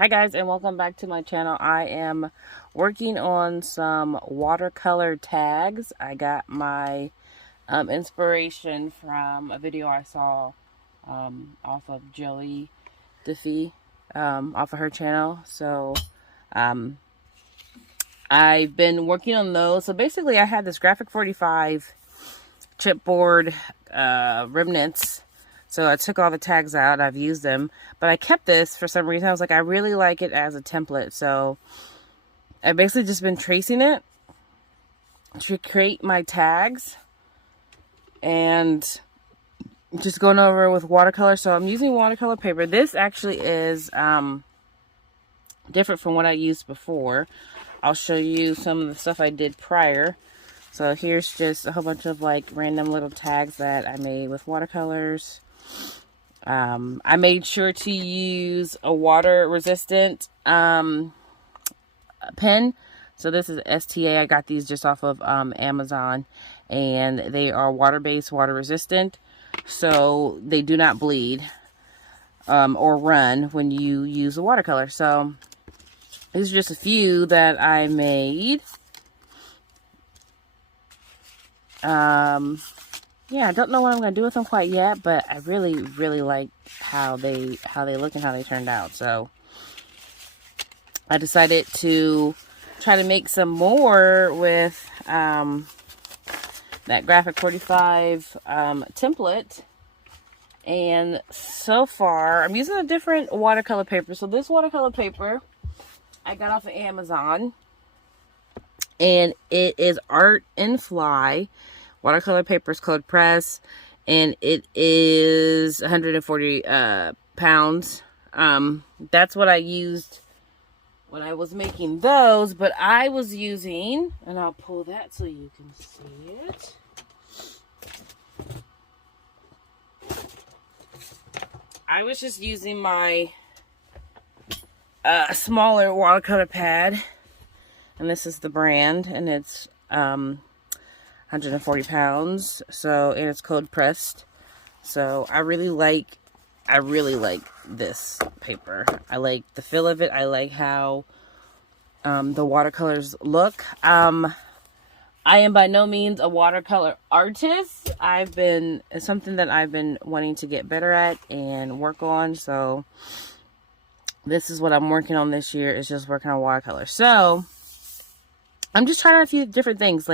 Hi guys, and welcome back to my channel. I am working on some watercolor tags. I got my inspiration from a video I saw off of Joey Diffie, off of her channel. So um, I've been working on those. So basically I had this Graphic 45 chipboard remnants. So I took all the tags out. I've used them, but I kept this for some reason. I was like, I really like it as a template. So I've basically just been tracing it to create my tags and just going over with watercolor. So I'm using watercolor paper. This actually is different from what I used before. I'll show you some of the stuff I did prior. So here's just a whole bunch of like random little tags that I made with watercolors. I made sure to use a water resistant pen. So this is STA. I got these just off of Amazon, and they are water-based, water resistant, so they do not bleed or run when you use the watercolor. So these are just a few that I made. Yeah, I don't know what I'm going to do with them quite yet, but I really like how they look and how they turned out. So I decided to try to make some more with that Graphic 45 template. And so far, I'm using a different watercolor paper. So this watercolor paper I got off of Amazon, and it is Art and Fly. Watercolor paper is cold press, and it is 140 pounds. That's what I used when I was making those, but I was using, and I'll pull that so you can see it. I was just using my smaller watercolor pad, and this is the brand, and it's 140 pounds, so, and it's cold pressed. So I really like this paper. I like the feel of it. I like how the watercolors look. I am by no means a watercolor artist. It's something that I've been wanting to get better at and work on. So this is what I'm working on this year, is just working on watercolor. So I'm just trying out a few different things.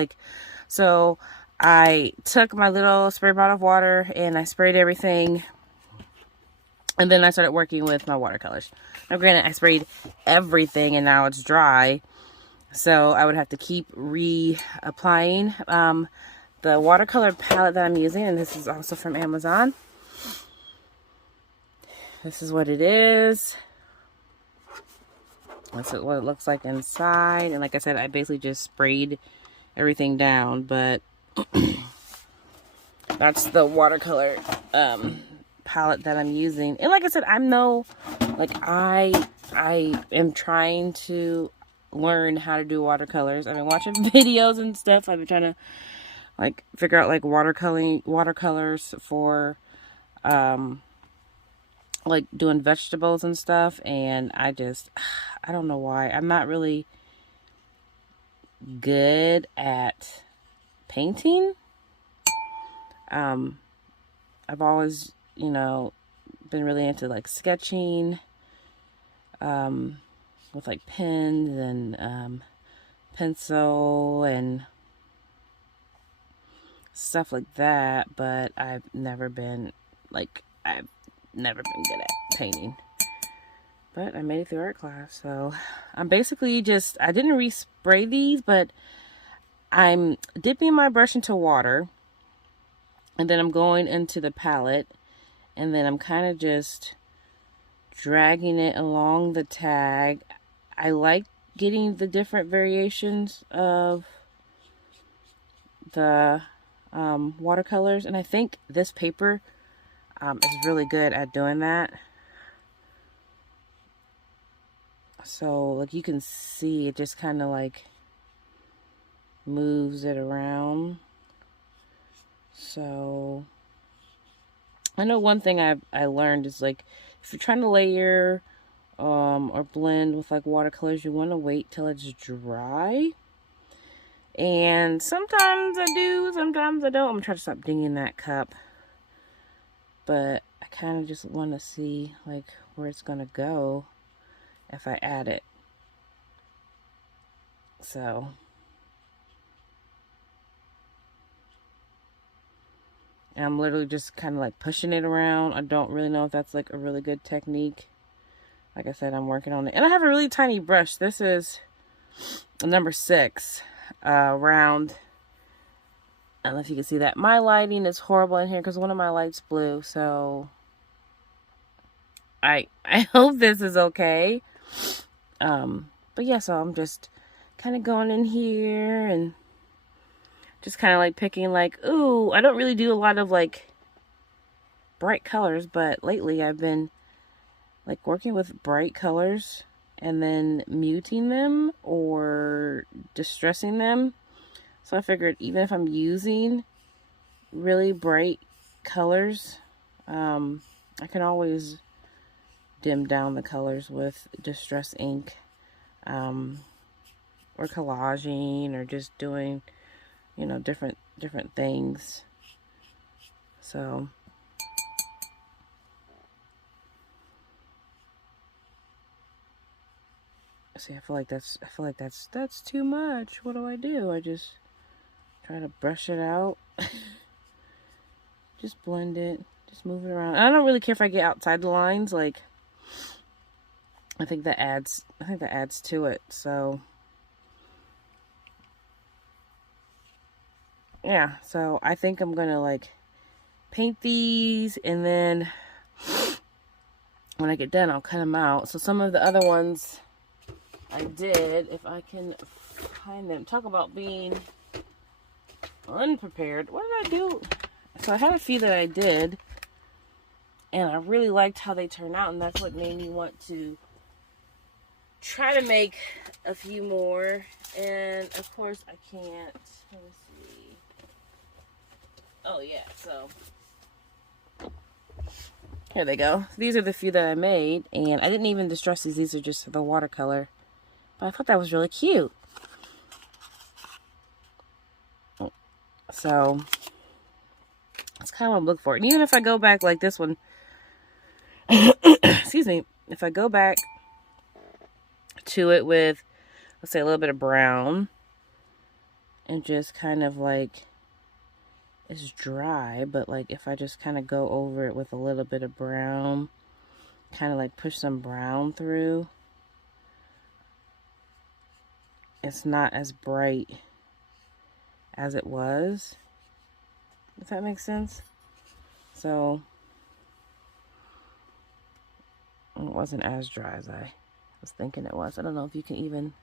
So I took my little spray bottle of water and I sprayed everything. And then I started working with my watercolors. Now granted, I sprayed everything and now it's dry. So I would have to keep reapplying. The watercolor palette that I'm using, and this is also from Amazon. This is what it is. That's what it looks like inside. And like I said, I basically just sprayed everything down, but that's the watercolor palette that I'm using. And like I said, I am trying to learn how to do watercolors. I've been watching videos and stuff. I've been trying to like figure out like watercolors for like doing vegetables and stuff, and I don't know why I'm not really good at painting. I've always, been really into like sketching with like pens and pencil and stuff like that, but I've never been good at painting. But I made it through art class, so I'm basically I didn't respray these, but I'm dipping my brush into water, and then I'm going into the palette, and then I'm kind of just dragging it along the tag. I like getting the different variations of the watercolors, and I think this paper is really good at doing that. So like you can see, it just kind of like moves it around. So I know one thing I learned is like if you're trying to layer or blend with like watercolors, you want to wait till it's dry. And sometimes I do, sometimes I don't. I'm trying to stop dinging that cup. But I kind of just want to see like where it's going to go if I add it. So I'm literally just kind of like pushing it around. I don't really know if that's like a really good technique. Like I said, I'm working on it. And I have a really tiny brush. This is a number 6 round. I don't know if you can see that. My lighting is horrible in here because one of my lights blew. So I hope this is okay. But yeah, so I'm just kind of going in here and just kind of like picking like, ooh, I don't really do a lot of like bright colors, but lately I've been like working with bright colors and then muting them or distressing them. So I figured even if I'm using really bright colors, I can always dim down the colors with distress ink, or collaging, or just doing, you know, different things. So see, I feel like that's too much. What do? I just try to brush it out. Just blend it, just move it around. I don't really care if I get outside the lines. Like, I think that adds to it. So yeah, so I think I'm gonna like paint these, and then when I get done I'll cut them out. So some of the other ones I did, if I can find them. Talk about being unprepared. What did I do? So I had a few that I did, and I really liked how they turned out, and that's what made me want to try to make a few more. And of course I can't. Let me see. Oh yeah, so here they go. These are the few that I made, and I didn't even distress these. These are just the watercolor, but I thought that was really cute. So that's kind of what I'm looking for. And even if I go back like this one, excuse me, if I go back to it with, let's say, a little bit of brown, and just kind of like, it's dry, but like if I just kind of go over it with a little bit of brown, kind of like push some brown through, it's not as bright as it was, if that makes sense. So it wasn't as dry as I was thinking it was. I don't know if you can even,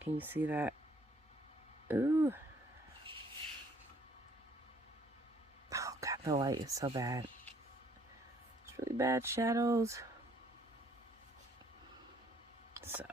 can you see that? Ooh. Oh God, the light is so bad. It's really bad shadows. So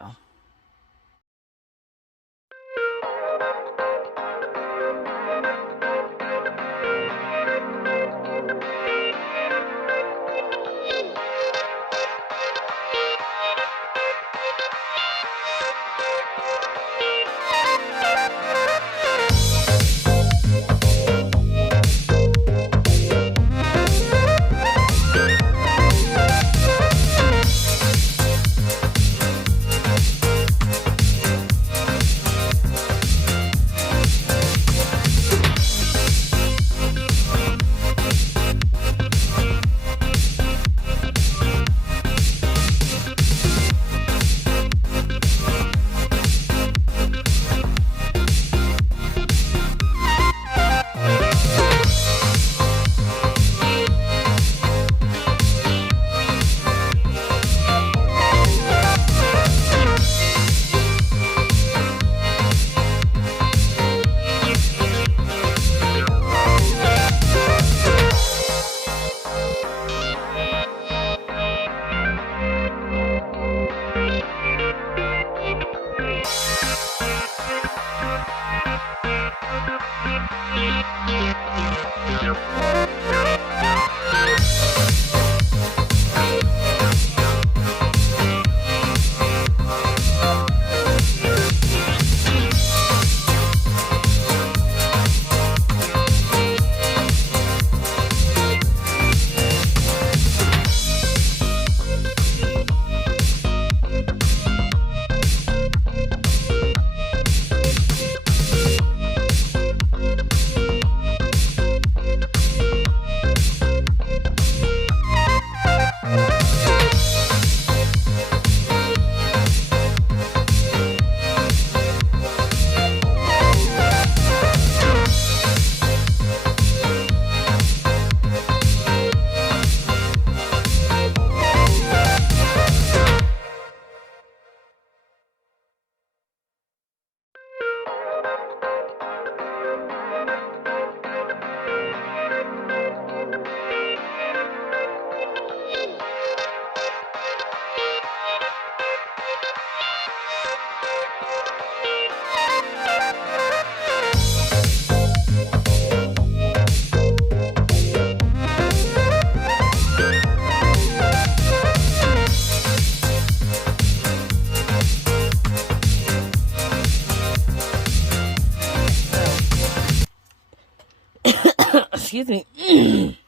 excuse me.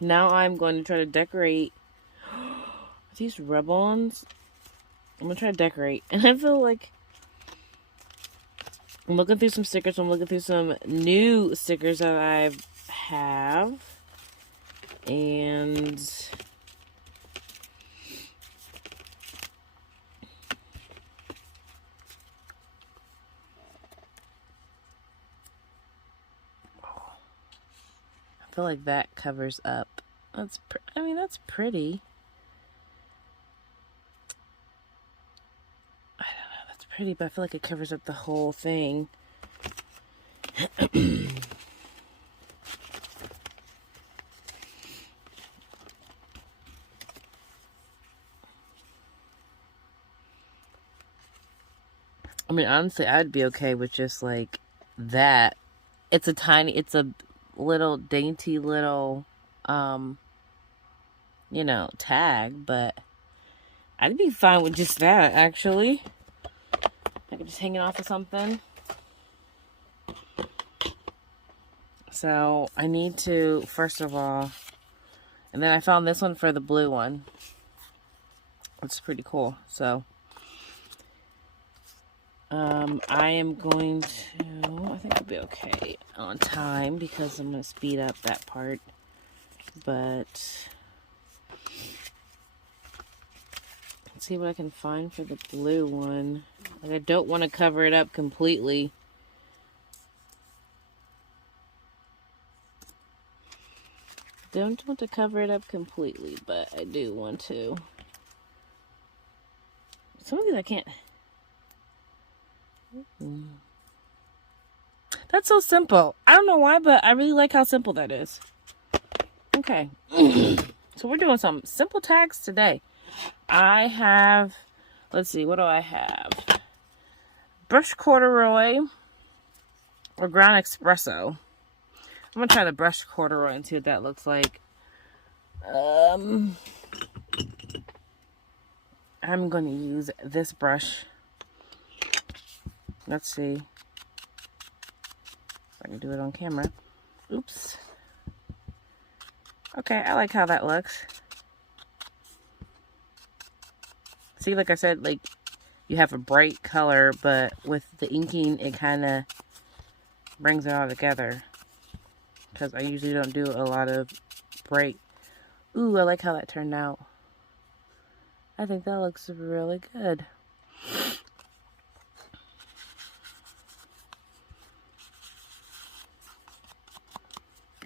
Now I'm going to try to decorate. These rub-ons. I'm going to try to decorate. And I feel like I'm looking through some stickers. I'm looking through some new stickers that I have. And I feel like that covers up. I mean, that's pretty. I don't know, that's pretty, but I feel like it covers up the whole thing. I mean, honestly, I'd be okay with just like that. It's a little dainty little, you know, tag, but I'd be fine with just that, actually. I could just hang it off of something. So I need to, first of all, and then I found this one for the blue one. It's pretty cool. So I am going to, I think I'll be okay on time because I'm going to speed up that part. But let's see what I can find for the blue one. Like, I don't want to cover it up completely. Don't want to cover it up completely, but I do want to. Some of these I can't. That's so simple. I don't know why, but I really like how simple that is. Okay. So we're doing some simple tags today. I have, let's see, what do I have? Brush corduroy or ground espresso. I'm going to try the brush corduroy and see what that looks like. I'm going to use this brush. Let's see if I can do it on camera. Oops. Okay, I like how that looks. See, like I said, like you have a bright color, but with the inking, it kind of brings it all together. Because I usually don't do a lot of bright. Ooh, I like how that turned out. I think that looks really good.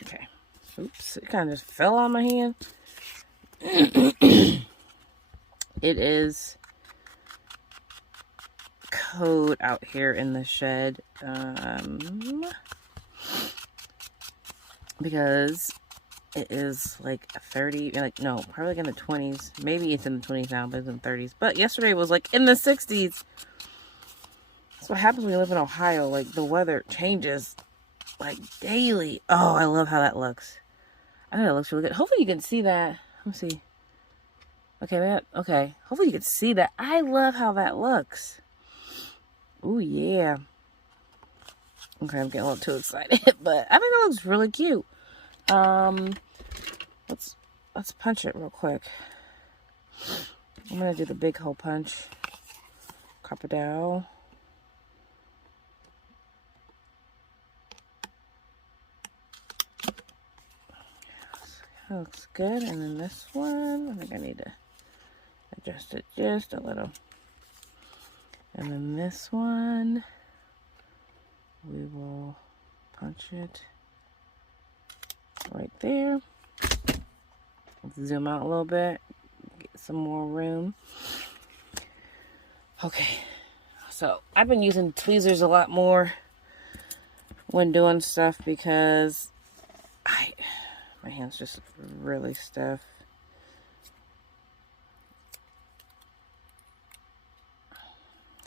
Okay. Oops, it kind of just fell on my hand. It is cold out here in the shed. Because it is like 30, like, no, probably like in the 20s. Maybe it's in the 20s now, but it's in the 30s. But yesterday was like in the 60s. That's what happens when you live in Ohio. Like, the weather changes like daily. Oh, I love how that looks. I think it looks really good. Hopefully you can see that. Let me see. Okay, man. Okay. Hopefully you can see that. I love how that looks. Ooh, yeah. Okay, I'm getting a little too excited, but I think that looks really cute. Let's punch it real quick. I'm gonna do the big hole punch. Copper dowel. That looks good. And then this one, I think I need to adjust it just a little. And then this one, we will punch it right there. Let's zoom out a little bit, get some more room. Okay, so I've been using tweezers a lot more when doing stuff because my hand's just really stiff.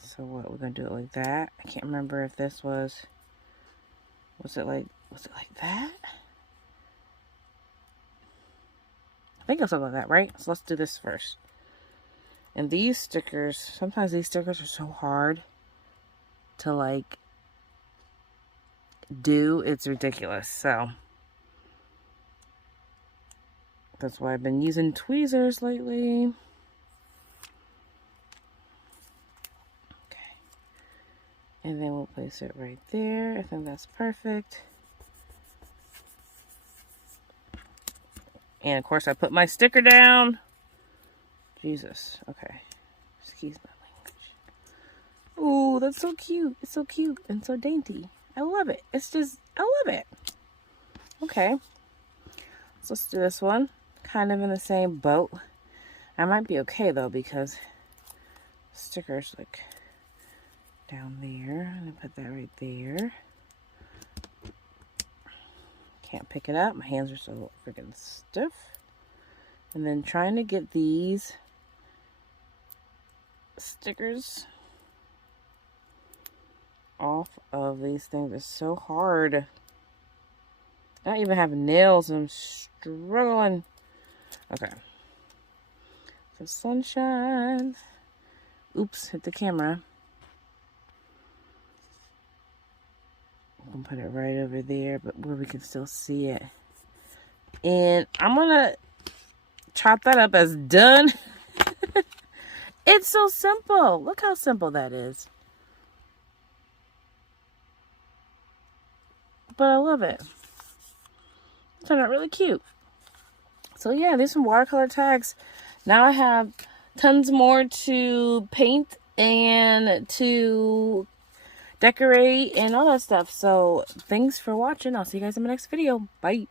So what, we're gonna do it like that. I can't remember if this was it like that? I think it was something like that, right? So let's do this first. And these stickers, sometimes these stickers are so hard to like do, it's ridiculous. So That's why I've been using tweezers lately. Okay. And then we'll place it right there. I think that's perfect. And of course I put my sticker down. Jesus. Okay. Excuse my language. Ooh, that's so cute. It's so cute and so dainty. I love it. It's just, I love it. Okay. So let's do this one. Kind of in the same boat. I might be okay though because stickers like down there. I'm gonna put that right there. Can't pick it up. My hands are so freaking stiff. And then trying to get these stickers off of these things is so hard. I don't even have nails. I'm struggling. Okay. So sunshine. Oops, hit the camera. I'm gonna put it right over there, but where we can still see it. And I'm gonna chop that up as done. It's so simple. Look how simple that is. But I love it. It turned out really cute. So yeah, there's some watercolor tags. Now I have tons more to paint and to decorate and all that stuff. So thanks for watching. I'll see you guys in my next video. Bye.